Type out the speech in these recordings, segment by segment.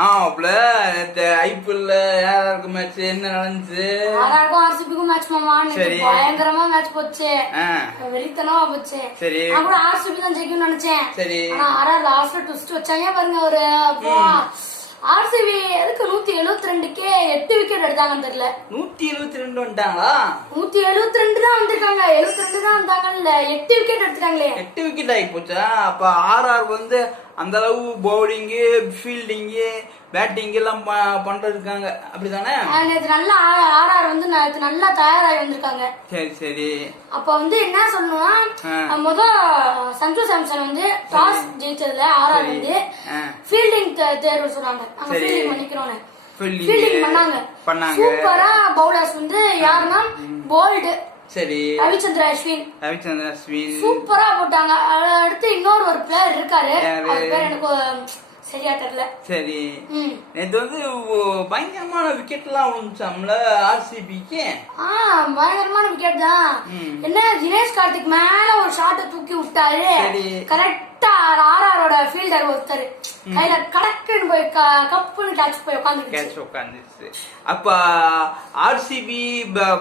ஆமாப்ல ஐபிஎல்ல யாராருக்கு மேட்ச் என்ன நடந்துச்சு? ஆர்ஆருக்கும் ஆர்சிபிக்கும் மேட்ச் மாமா. பயங்கரமா மேட்ச் போச்சு, வெறித்தனமா போச்சு. சரி, நான் கூட ஆர்சிபி தான் ஜெயிக்கும்னு நினைச்சேன். சரி, ஆனா ஆர்ஆர் லாஸ்ட்ல ட்விஸ்ட் வச்சாங்க பாருங்க. ஒரு ஆர்சிபி எதுக்கு 172க்கு 8 விக்கெட் எடுத்தாங்கன்னு தெரியல. 172 வந்துட்டாங்களா? 172 தான் வந்திருக்காங்க. 72 தான் வந்தாங்கல்ல, 8 விக்கெட் எடுத்துட்டாங்களே. 8 விக்கெட் ஆகி போச்சா? அப்ப ஆர்ஆர் வந்து அந்த அளவு பவுலிங்கு, ஃபீல்டிங்கு, பேட்டிங் எல்லாம் பண்றதுக்காங்க, அப்படிதானே? நேற்று நல்லா ஆர்ஆர் வந்து நல்லா தயாராகி வந்திருக்காங்க. சரி சரி. அப்ப வந்து என்ன சொல்லணும்னா, சஞ்சு சாம்சன் வந்து டாஸ் ஜெயிச்சதுல ஆர்ஆர் வந்து ஃபீல்டிங் தேர்வு சொன்னாங்க. நாங்க ஃபீல்டிங் பண்ணிக்கிறோம். ஃபீல்டிங் பண்ணாங்க. சூப்பரா பவுலர்ஸ் வந்து யாருன்னா போல்ட், சரி, ரவிச்சந்திர அஸ்வின் சூப்பரா போட்டாங்க. அடுத்து இன்னொரு ஒரு பிளேயர் இருக்காரு, அவர் பேர் எனக்கு சரியா தெரியல. சரி, நேத்து வந்து பயங்கரமான விக்கெட் எல்லாம் விழுந்துச்சாம்ல ஆர்சிபிக்கு. பயங்கரமான விக்கெட் தான். என்ன தினேஷ் கார்த்திக் மேல ஒரு ஷாட்டை தூக்கி விட்டாரு. கரெக்டா ஆர்ஆரோட ஃபீல்டர் ஒருத்தர் கையில கடக்குன்னு போய் கப்புன்னு கேட்ச் போய் உட்காந்துச்சு. அப்ப ஆர்சிபி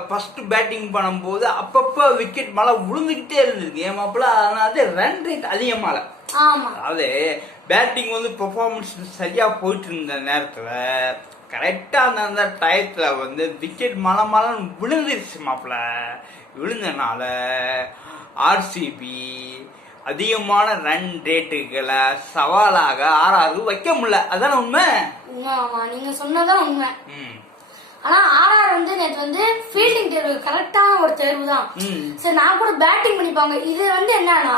ஃபர்ஸ்ட் பேட்டிங் பண்ணும்போது அப்பப்ப விக்கெட் மழை விழுந்துகிட்டே இருந்திருக்கு ஏமாப்புல. அதனால ரன் ரேட் அதிகமால. அதாவது பேட்டிங் வந்து பெர்ஃபார்மன்ஸ் சரியா போயிட்டு இருந்த நேரத்துல கரெக்டா அந்த டயத்துல வந்து விக்கெட் மழை விழுந்துருச்சு மாப்பிள. விழுந்தனால ஆர்சிபி அதிகமான ரன் ரேட்டுகளை சவாலாக ஆர்ஆர் வைக்க முடியல. அதான உண்மை? நீங்க சொன்னதான் உண்மை. ஆனா ஆர்ஆர் வந்து நேற்று வந்து ஃபீல்டிங் தேர்வு கரெக்டான ஒரு தேர்வு தான். சரி, நான் கூட பேட்டிங் பண்ணிப்பாங்க. இது வந்து என்னன்னா,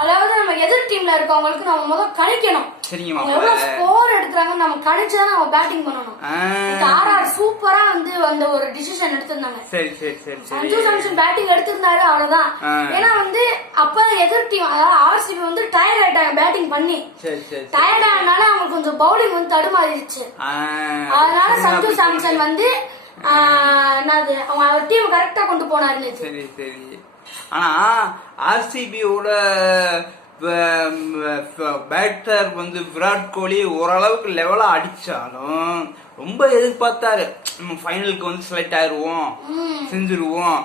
அதாவது நம்ம எதிர் டீம்ல இருக்கவங்களுக்கு நம்ம முதல் கணிக்கணும். எவ்வளவு ஸ்கோர் எடுக்கிறாங்க நம்ம கணிச்சுதான் நம்ம பேட்டிங் பண்ணணும். ஆர்ஆர் சூப்பரா வந்து அந்த ஒரு டிசிஷன் எடுத்திருந்தாங்க. சஞ்சு சாம்சன் பேட்டிங் எடுத்திருந்தாரு, அவ்வளவுதான். ஏன்னா வந்து அப்ப எதிர் டீம் அதாவது ஆர்சிபி வந்து டயர்ட் ஆயிட்டாங்க பேட்டிங் பண்ணி. டயர்ட் ஆனனால அவங்களுக்கு கொஞ்சம் பவுலிங் வந்து தடுமாறிடுச்சு. அதனால சஞ்சு சாம்சன் வந்து அவர் டீம் கரெக்டா கொண்டு போனாரு. சரி சரி. ஆனா ஆர்சிபியோட பேட்டர் வந்து விராட் கோலி ஓரளவுக்கு லெவலா அடிச்சாலும் ரொம்ப எதிர்பார்த்தாரு நம்ம ஃபைனலுக்கு வந்து செலக்ட் ஆயிருவோம், செஞ்சிருவோம்.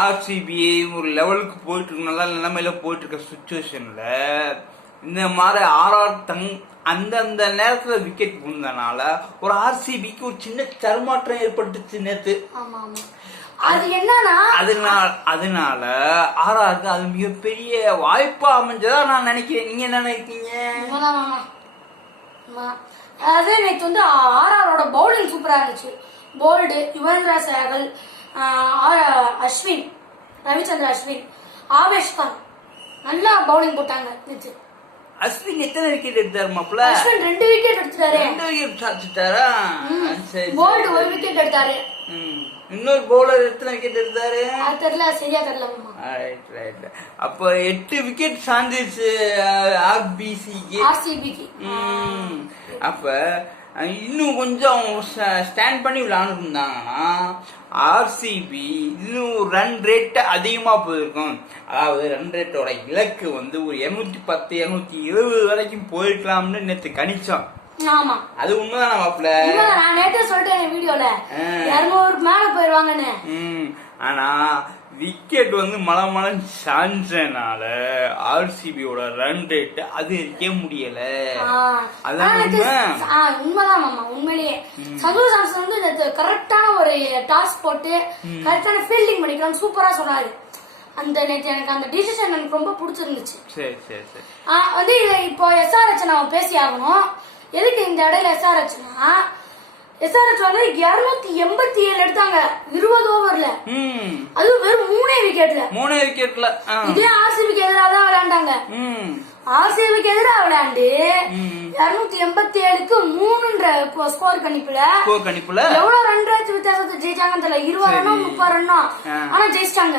ஆர்சிபி ஒரு லெவலுக்கு போயிட்டு இருக்கு, நல்ல நிலைமையில போயிட்டு இருக்க சுச்சுவேஷன்ல இந்த மாதிரி ஆர்ஆர் அந்தந்த நேரத்துல விக்கெட் விழுந்தனால ஒரு ஆர்சிபிக்கு ஒரு சின்ன தருமாற்றம் ஏற்பட்டுச்சு நேத்து. அது என்னன்னா அதனால ஆர்ஆருக்கு அது மிகப்பெரிய வாய்ப்பா அமைஞ்சதா நான் நினைக்கிறேன். நீங்க என்ன நினைக்கிறீங்க? அதே நேற்று வந்து ஆர்ஆரோட பவுலிங் சூப்பரா இருந்துச்சு. போல்டு, யுவரேந்திர சேகல், அஸ்வின், ரவிச்சந்திர அஸ்வின், ஆவேஷ் கான் நல்லா பவுலிங் போட்டாங்க நேற்று. அஸ்வின் எத்தனை விக்கெட் எடுத்தாரு மாப்ள? அஸ்வின் 2 விக்கெட் எடுத்துட்டாரு. 2 விக்கெட் சாச்சிட்டாரா? போல்ட் 1 விக்கெட் எடுத்தாரு. இன்னொரு பவுலர் எத்தனை விக்கெட் எடுத்தாரு? அது தெரியல, சரியா தெரியல மாமா. ரைட். அப்ப 8 விக்கெட் சாஞ்சிருச்சு ஆர்சிபிக்கு. அப்ப இன்னும் கொஞ்சம் ஸ்டாண்ட் பண்ணி விளையாண்டுருந்தாங்கன்னா ஆர்சிபி இன்னும் ரன் ரேட் அதிகமா போயிருக்கும். அதாவது ரன் ரேட்டோட இலக்கு வந்து ஒரு 210 220 வரைக்கும் போயிருக்கலாம்னு நேற்று கணிச்சோம். ஆமா, அது உண்மைதான் மாப்ள. நான் நேற்று சொல்லிட்டேன் வீடியோல 200 மேல போயிருவாங்கன்னு. ஆனா விக்கெட் வந்து மலமலன் சாஞ்சனால ஆர்சிபியோட ரன் ரேட் அதிகரிக்க முடியல. அதான் உண்மைதான் மாமா. உண்மையிலேயே சஞ்சு சாம்சன் வந்து கரெக்டான ஒரு டாஸ் போட்டு கரெக்டான ஃபீல்டிங் பண்ணிக்கலாம் சூப்பரா சொன்னாரு. அந்த நேற்று எனக்கு அந்த டிசிஷன் எனக்கு ரொம்ப பிடிச்சிருந்துச்சு. வந்து இப்போ எஸ்ஆர்ஹெச் நம்ம பேசி ஆகணும். எதுக்கு இந்த இடையில எஸ்ஆர்ஹெச்னா, எஸ்ஆர்ஹெச் வந்து 287 எடுத்தாங்க 20 ஓவர்ல. அது வெறும் 3 விக்கெட்ல. இதே ஆர்சிபிக்கு எதிராக தான் விளையாண்டாங்க. ஆர்சிபிக்கு எதிராக விளையாண்டு 287க்கு 3ன்ற ஸ்கோர் கணிப்புல எவ்வளவு ரன் ரேட் வித்தியாசத்தை ஜெயிச்சாங்கன்னு தெரியல. 20 ரன்னோ 30 ரன்னோ, ஆனா ஜெயிச்சிட்டாங்க.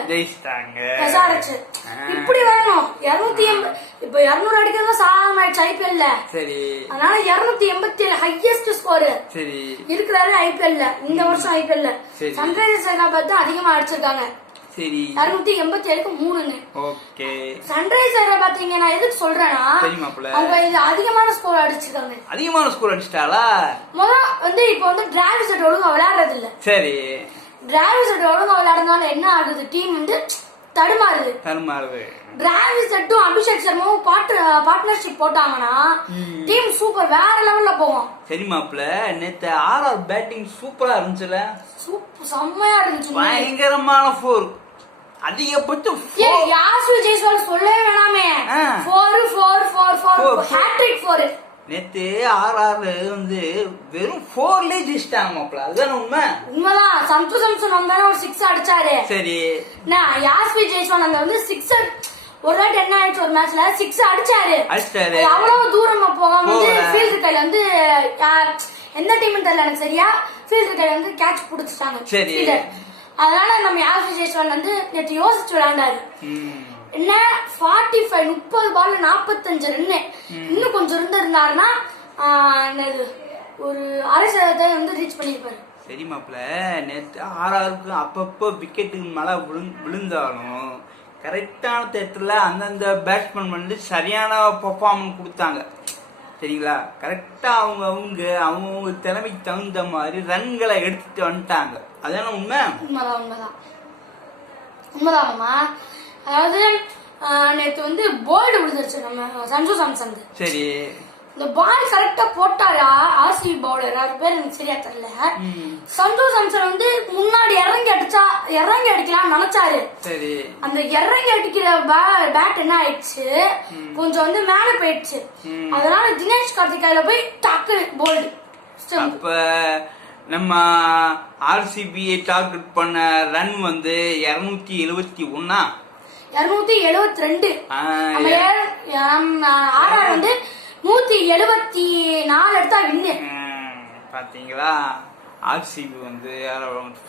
எஸ்ஆர்ஹெச் இப்படி வரணும். 280 இப்ப 200 அடிக்கிறது சாதாரண ஆயிடுச்சு ஐபிஎல்ல. அதனால 287 ஹையஸ்ட் ஸ்கோர் இருக்கிறாரு ஐபிஎல்ல. இந்த வருஷம் ஐபிஎல்ல சன்ரைசர்ஸ் ஹைதராபாத் தான் அதிகமா அடிச்சிருக்காங்க. சரி 287க்கு 3ங்க. ஓகே. சன்ரைசர்ல பாத்தீங்க நான் எதுக்கு சொல்றேன்னா சரி மாப்ள, அவங்க இது அதிகமான ஸ்கோர் அடிச்சிருக்காங்க. அதிகமான ஸ்கோர் அடிச்சிட்டாளா? வந்து இப்போ வந்து டிராவிஸ் ஹெட் ஒழுங்கா விளையாடுறது இல்ல. சரி, டிராவிஸ் ஹெட் ஒழுங்கா விளையாடுறதுனால என்ன ஆகுது, டீம் வந்து தடுமாறுது. டிராவிஸ் ஹெட்டும் அபிஷேக் சர்மாவும் பார்ட்னர்ஷிப் போட்டாங்கன்னா டீம் சூப்பர் வேற லெவல்ல போவோம். சரி மாப்ள, நேத்து ஆர்ஆர் பேட்டிங் சூப்பரா இருந்துச்சுல? சூப்பர், செம்மையா இருந்துச்சு. பயங்கரமான 4, அதிகபட்சம் யாஸ்வி ஜெய்ஸ்வால் சொல்லவே வேணாமே. 4 4 4 4 ஹேட்ரிக் 4. நேத்து ஆர்ஆர் வந்து வெறும் 4லயே ஜெயிச்சிட்டாங்க மாப்ள, அதுதான் உண்மை. உண்மைதான். சந்து சம்சன் வந்தானே ஒரு 6 அடிச்சாரு. சரி, நான் யாஸ்வி ஜெய்ஸ்வால் அங்க வந்து 6 ஒரு வாட்டி என்ன ஆயிடுச்சு, ஒரு மேட்ச்ல 6 அடிச்சாரு. அவ்வளவு தூரமா போகாம ஃபீல்டர் கையில வந்து எந்த டீம் தெரியல எனக்கு சரியா, ஃபீல்டர் கையில வந்து கேட்ச் புடிச்சிட்டாங்க. அதனால நம்ம யாஸ்வி ஜெய்ஸ்வால் வந்து நேற்று யோசிச்சு விளையாண்டாரு. என்ன 45 30 பால்ல 45 ரன், இன்னும் கொஞ்சம் இருந்தாருன்னா ஒரு அரை சதத்தை வந்து ரீச் பண்ணிருப்பாரு. சரி மாப்ள, நேற்று ஆர்ஆருக்கு அப்பப்போ விக்கெட்டுக்கு மேல விழுந்தாலும் கரெக்டான தேட்டர்ல அந்தந்த பேட்ஸ்மேன் வந்து சரியான பெர்ஃபார்மன்ஸ் கொடுத்தாங்க. சரிங்களா? கரெக்டா அவங்க திறமைக்கு தகுந்த மாதிரி ரன்களை எடுத்துட்டு வந்துட்டாங்க. அதான உண்மை? உண்மைதான்மா. அதாவது நேற்று வந்து போல்டு விழுந்துருச்சு நம்ம சஞ்சு சாம்சன். சரி, இந்த பால் கரெக்டா போட்டாரா ஆர்சிபி பவுலர், அது பேர் எனக்கு சரியா தெரியல. சஞ்சு சாம்சன் வந்து முன்னாடி இறங்கி அடிக்கலாம் நினைச்சாரு. சரி, அந்த இறங்கி அடிக்கிற பேட் என்ன ஆயிடுச்சு, கொஞ்சம் வந்து மேல போயிடுச்சு. அதனால தினேஷ் கார்த்திகாயில போய் டக்கு போல்டு. அப்ப நம்ம ஆர்சிபி டார்கெட் பண்ண ரன் வந்து 271 272. ஆர்ஆர் வந்து 174 எடுத்தா வின்னு. பாத்தீங்களா? ஆர்சிபி வந்து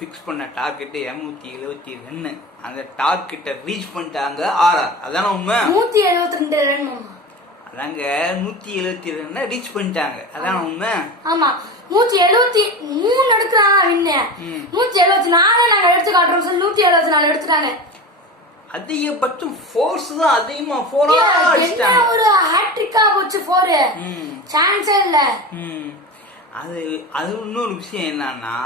பிக்ஸ் பண்ண டார்கெட் 272 அந்த டார்கெட்டை ரீச் பண்ணிட்டாங்க ஆர்ஆர். அதான உண்மை? 172 ரன். அதாங்க 172 ரீச் பண்ணிட்டாங்க. அதான உண்மை? ஆமா, 173 எடுக்கிறாங்க வின்னு. 174 நாங்க எடுத்து காட்டுறோம் சொல்லி 174 எடுத்துட்டாங்க. அதிகபட்சம் ஃபோர்ஸ் தான் அதிகமா 4 அடிச்சிட்டாங்க. ஒரு ஹேட்ரிக்கா போச்சு 4. சான்ஸே இல்ல. அது இன்னொரு விஷயம் என்னன்னா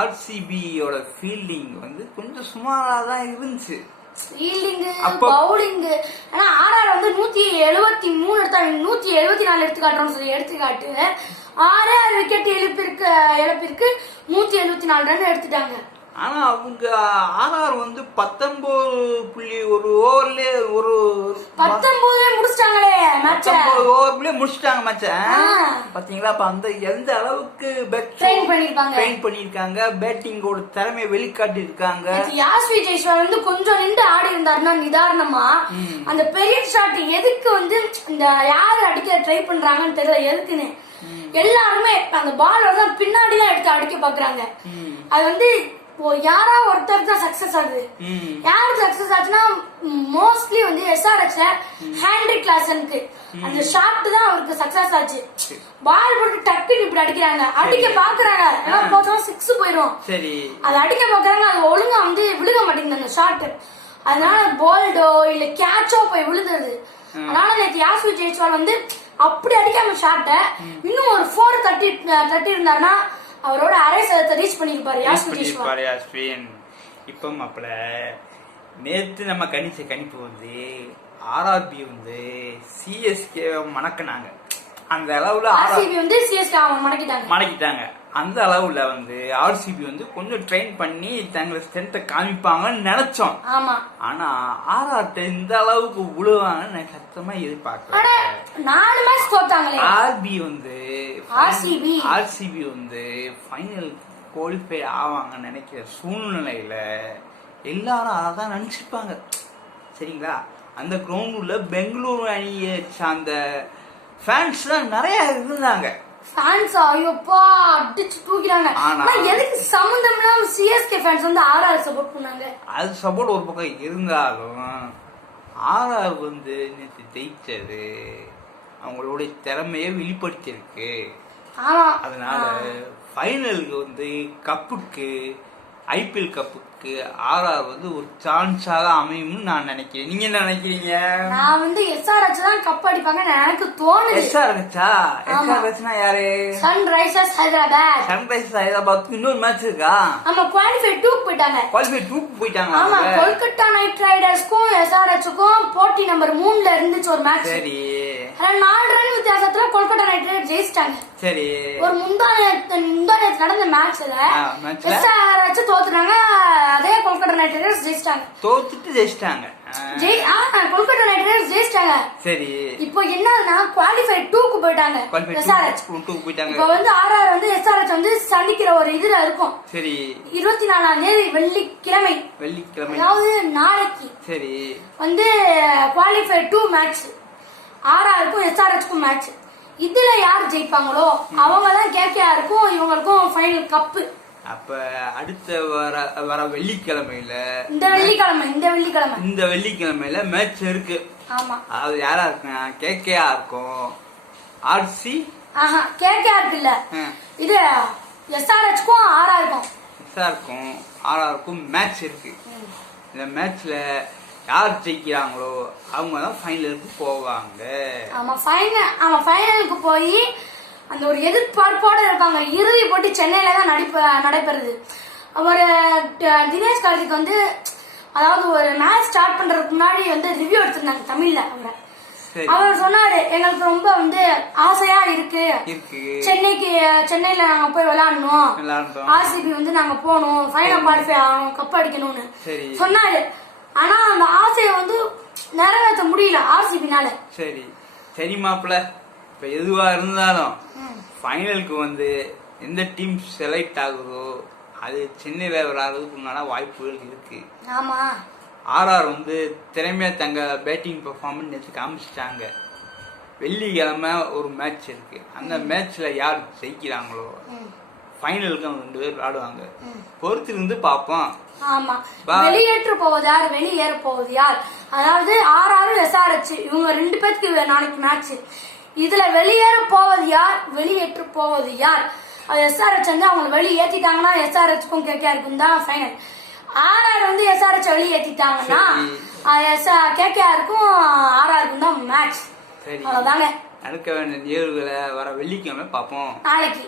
ஆர்சிபியோட ஃபீல்டிங் வந்து கொஞ்சம் சுமாரா தான் இருந்துச்சு. Fielding bowling. ஆனா ஆர்ஆர் வந்து 173 எடுத்தாங்க, 174 எடுத்து காட்டுறோம் சொல்லி எடுத்துக்காட்டு 6 விக்கெட் இழப்பிற்கு 174 ரன் எடுத்துட்டாங்க. ஆனா அவங்க ஆர்ஆர் வந்து 19.1 ஓவர்ல ஒரு 19 முடிச்சிட்டாங்களே மேட்ச். 19 ஓவர்லயே முடிச்சிட்டாங்க மேட்ச். பாத்தீங்களா? அப்ப அந்த எந்த அளவுக்கு ட்ரெயின் பண்ணிருக்காங்க, பேட்டிங்கோட திறமையை வெளிக்காட்டி இருக்காங்க. யாஸ்வி ஜெய்ஸ்வால் வந்து கொஞ்சம் நின்று ஆடி இருந்தாருன்னா நிதாரணமா அந்த பெரிய ஷாட் எதுக்கு வந்து இந்த யாரு அடிக்க ட்ரை பண்றாங்கன்னு தெரியல எதுக்குன்னு. எல்லாருமே அந்த பால் தான் பின்னாடிதான் எடுத்து அடிக்க பாக்குறாங்க. அது வந்து யாரா ஒருத்தர் தான் சக்சஸ் ஆகுது. யாரு சக்சஸ் ஆச்சுன்னா மோஸ்ட்லி வந்து எஸ்ஆர்எக்ஸ்ல ஹேண்ட்ரிக் கிளாசனுக்கு அந்த ஷாட் தான் அவருக்கு சக்சஸ் ஆச்சு. பால் போட்டு டக்குன்னு இப்படி அடிக்கிறாங்க, அடிக்க பாக்குறாங்க, போச்சா 6 போயிடும். அது அடிக்க பாக்குறாங்க, அது ஒழுங்கா வந்து விழுக மாட்டேங்குது அந்த ஷாட். அதனால போல்டோ இல்ல கேட்சோ போய் விழுந்துருது. அதனால நேற்று யாஸ்வி ஜெய்ஸ்வால் வந்து அப்படி அடிக்காம ஷாட்ட இன்னும் ஒரு 4 தட்டி இருந்தாருன்னா அவரோட அரை சதத்தை ரீச் பண்ணிருப்பாரு யாஸ்வின். இப்ப மாப்பிள நேத்து நம்ம கணிப்பு வந்து ஆர்ஆர்பி வந்து சிஎஸ்கே மணக்கினாங்க. அந்த அளவுல ஆர்சிபி வந்து சிஎஸ்கே மடக்கிட்டாங்க. அந்த அளவுல வந்து ஆர்சிபி வந்து கொஞ்சம் ட்ரெயின் பண்ணி தங்களை ஸ்ட்ரென்த்தை காமிப்பாங்கன்னு நினைச்சோம். ஆனா ஆர்ஆர் இந்த அளவுக்கு விழுவாங்கன்னு நான் சத்தமா எதிர்பார்க்கல. 4 மேட்ச் தோத்தாங்களே. ஆர்சிபி வந்து ஃபைனல் குவாலிஃபை ஆவாங்கன்னு நினைக்கிற சூழ்நிலையில எல்லாரும் அதான் நினைச்சிருப்பாங்க. சரிங்களா? அந்த கிரவுண்ட்ல பெங்களூரு அணியை சார்ந்த ஃபேன்ஸ் தான் நிறைய இருந்தாங்க. ஃபேன்ஸ் ஐயோப்பா அடிச்சு தூக்கிறாங்க. ஆனா எதுக்கு சம்பந்தம் இல்லாம சிஎஸ்கே ஃபேன்ஸ் வந்து ஆர்ஆர் சப்போர்ட் பண்ணாங்க? அது சப்போர்ட் ஒரு பக்கம் இருந்தாலும் ஆர்ஆர் வந்து நேற்று ஜெயிச்சது அவங்களுடைய திறமையை வெளிப்படுத்தியிருக்கு. அதனால ஃபைனலுக்கு வந்து கப்புக்கு ஐபிஎல் கப்புக்கு ஆர்ஆர் வந்து ஒரு சான்ஸாக அமையும்னு நான் நினைக்கிறேன். நீங்க என்ன நினைக்கிறீங்க? நான் வந்து SRH தான் கப் அடிப்பாங்கன்னு எனக்கு தோணுது. SRHனா யாரு? சன்ரைசர்ஸ் ஹைதராபாத். சன்ரைசர்ஸ் ஹைதராபாத் இன்னொரு மேட்ச் இருக்கா? ஆமா, குவாலிஃபை 2 போயிட்டாங்க. குவாலிஃபை 2 போயிட்டாங்க. ஆமா, கொல்கத்தா நைட் ரைடர்ஸ்க்கும் SRHக்கும் போட்டி நம்பர் 3ல இருந்துச்சு ஒரு மேட்ச். சரி. 4 ரன் வித்தியாசத்துல கொல்கத்தா நைட் ரைடர்ஸ் ஜெயிச்சிட்டாங்க. சரி. ஒரு முந்தானேத்து நடந்த மேட்ச்ல SRH தோத்துறாங்க, அதே கொல்கத்தா நைட் ரைடர்ஸ் ஜெயிச்சிட்டாங்க. ஜெயிச்சிட்டாங்க. கொல்கத்தா நைட் ரைடர்ஸ் ஜெயிச்சிட்டாங்க. சரி. இப்போ என்னன்னா குவாலிஃபை 2க்கு போயிட்டாங்க. SRH இப்போ வந்து ஆர்ஆர் வந்து SRH வந்து சந்திக்கிற ஒரு இதுல இருக்கும். சரி. 24ஆம் தேதி வெள்ளிக்கிழமை அதாவது நாளைக்கு சரி வந்து குவாலிஃபை 2 மேட்ச் ஆர்ஆருக்கும் SRHக்கும் மேட்ச். இதுல யார் ஜெயிப்பாங்களோ அவங்க தான் KKRக்கும் இவங்களுக்கும் ஃபைனல் கப்பு. அப்ப அடுத்த வர வெள்ளிக்கிழமையில இந்த வெள்ளிக்கிழமையில மேட்ச் இருக்கு. ஆமா, அது யாரா இருக்கு? KKR இருக்கும், RC KKR இல்ல, இது SRHக்கும் RRக்கும் மேட்ச் இருக்கு. இந்த மேட்ச்ல யார் ஜெயிக்கிறாங்களோ அவங்க தான் ஃபைனலுக்கு போவாங்க. ஆமா, ஃபைனலுக்கு போய் அந்த ஒரு எதிர்பார்ப்போட இருப்பாங்க. இறுதி போட்டி சென்னையில தான் நடைபெறுது. ஒரு தினேஷ் கார்த்திக் வந்து அதாவது ஒரு மேட்ச் ஸ்டார்ட் பண்றதுக்கு முன்னாடி வந்து ரிவ்யூ எடுத்திருந்தாங்க தமிழ்ல. அவர் சொன்னாரு, எங்களுக்கு ரொம்ப வந்து ஆசையா இருக்கு சென்னையில நாங்க போய் விளையாடணும், RCB வந்து நாங்க போகணும், ஃபைனல் குவாலிஃபை ஆகணும், கப் அடிக்கணும்னு சொன்னாரு. ஆனா அந்த ஆசையை வந்து நிறைவேற்ற முடியல RCBனால. சரி மாப்பிள்ள, இப்ப எதுவா இருந்தாலும் ஃபைனலுக்கு வந்து எந்த டீம் செலக்ட் ஆகுதோ அது சென்னையில விளையாடுறதுக்கு உண்டான வாய்ப்புகள் இருக்கு. ஆமா, ஆர்ஆர் வந்து திறமையா தங்க பேட்டிங் பெர்ஃபார்மன்ஸ் நேற்று காமிச்சிட்டாங்க. வெள்ளிக்கிழமை ஒரு மேட்ச் இருக்கு. அந்த மேட்ச்ல யார் ஜெயிக்கிறாங்களோ ஃபைனலுக்கு அவங்க 2 பேர் விளையாடுவாங்க. பொறுத்திருந்து பார்ப்போம். ஆமா, வெளியேற்ற போவது யார், வெளியேற போவது யார்? அதாவது ஆர்ஆர் SRH இவங்க 2 பேருக்கு நாளைக்கு மேட்ச். இதுல வெளியேற போவது யார், வெளியேற்ற போவது யார்? SRH வந்து அவங்க வெளியேற்றிட்டாங்கன்னா SRHக்கும் KKRக்கும் தான் ஃபைனல். ஆர்ஆர் வந்து SRH வெளியேற்றிட்டாங்கன்னா KKRக்கும் RRக்கும் தான் மேட்ச். அவ்வளவுதாங்க. நடக்க வேண்டிய நிகழ்வுகளை வர வெள்ளிக்கிழமை பார்ப்போம். நாளைக்கு